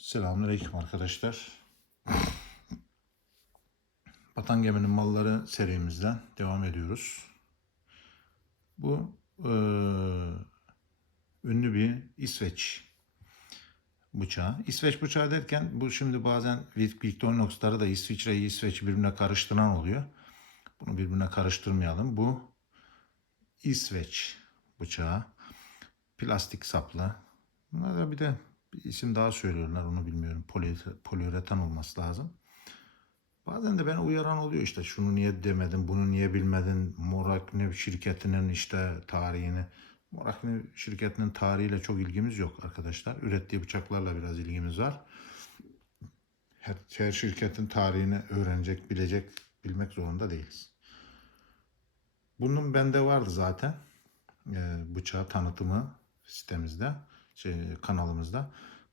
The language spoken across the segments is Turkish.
Selamünaleyküm arkadaşlar. Batan Gemi'nin malları serimizden devam ediyoruz. Bu eee, ünlü bir İsveç bıçağı. İsveç bıçağı derken bu şimdi bazen Victorinox'ları da İsviçre'yi İsveç birbirine karıştıran oluyor. Bunu birbirine karıştırmayalım. Bu İsveç bıçağı. Plastik saplı. Bunlara bir de bir isim daha söylüyorlar onu bilmiyorum. Poli, poliüretan olması lazım. Bazen de beni uyaran oluyor işte şunu niye demedin, bunu niye bilmedin, Morakne şirketinin işte tarihini. Morakne şirketinin tarihiyle çok ilgimiz yok arkadaşlar. Ürettiği bıçaklarla biraz ilgimiz var. Her, her şirketin tarihini öğrenecek, bilecek, bilmek zorunda değiliz. Bunun bende vardı zaten. Ee, bıçağı tanıtımı sitemizde, şey, kanalımızda.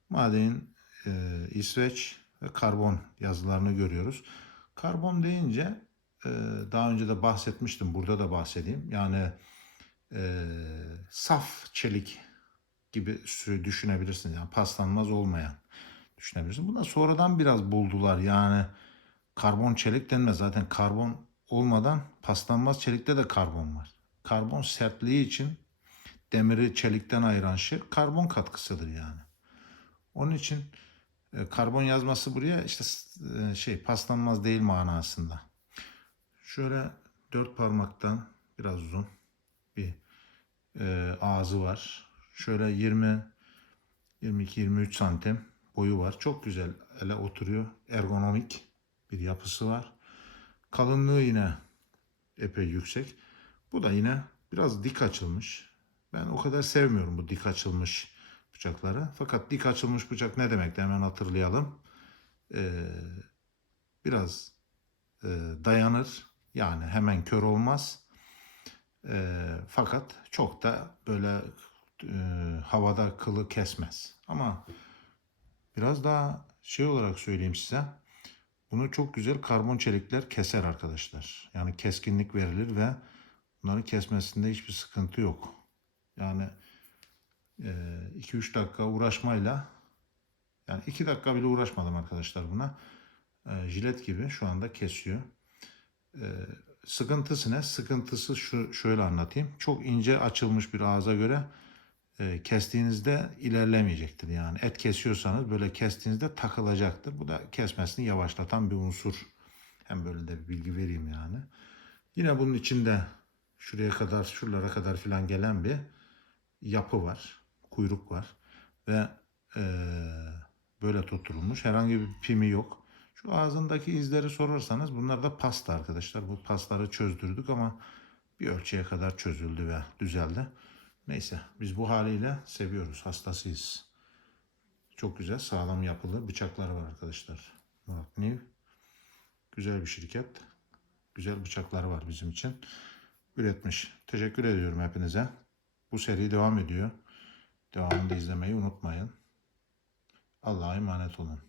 Madenin e, İsveç ve karbon yazılarını görüyoruz. Karbon deyince e, daha önce de bahsetmiştim, burada da bahsedeyim. Yani e, saf çelik gibi düşünebilirsiniz. Yani paslanmaz olmayan düşünebilirsiniz. Buna sonradan biraz buldular. Yani karbon çelik denmez. Zaten karbon olmadan paslanmaz çelikte de karbon var. Karbon sertliği için demiri çelikten ayıran şey karbon katkısıdır yani. Onun için e, karbon yazması buraya işte e, şey paslanmaz değil manasında. Şöyle dört parmaktan biraz uzun bir e, ağzı var. Şöyle 20 22-23 santim boyu var. Çok güzel ele oturuyor. Ergonomik bir yapısı var. Kalınlığı yine epey yüksek. Bu da yine biraz dik açılmış. Ben o kadar sevmiyorum bu dik açılmış bıçakları. Fakat dik açılmış bıçak ne demek de hemen hatırlayalım. Ee, biraz e, dayanır. Yani hemen kör olmaz. Ee, fakat çok da böyle e, havada kılı kesmez. Ama biraz daha şey olarak söyleyeyim size. Bunu çok güzel karbon çelikler keser arkadaşlar. Yani keskinlik verilir ve bunların kesmesinde hiçbir sıkıntı yok. Yani 2-3 dakika uğraşmayla yani 2 dakika bile uğraşmadım arkadaşlar buna. E, jilet gibi şu anda kesiyor. E, sıkıntısı ne? Sıkıntısı şu şöyle anlatayım. Çok ince açılmış bir ağza göre e, kestiğinizde ilerlemeyecektir. Yani et kesiyorsanız böyle kestiğinizde takılacaktır. Bu da kesmesini yavaşlatan bir unsur. Hem böyle de bir bilgi vereyim yani. Yine bunun içinde şuraya kadar, şuralara kadar filan gelen bir yapı var. Kuyruk var. Ve eee, böyle tutturulmuş. Herhangi bir pimi yok. Şu ağzındaki izleri sorarsanız bunlar da pasta arkadaşlar. Bu pasları çözdürdük ama bir ölçüye kadar çözüldü ve düzeldi. Neyse biz bu haliyle seviyoruz. Hastasıyız. Çok güzel sağlam yapılı bıçakları var arkadaşlar. Murat New. Güzel bir şirket. Güzel bıçakları var bizim için. Üretmiş. Teşekkür ediyorum hepinize. Bu seri devam ediyor. Devamını da izlemeyi unutmayın. Allah'a emanet olun.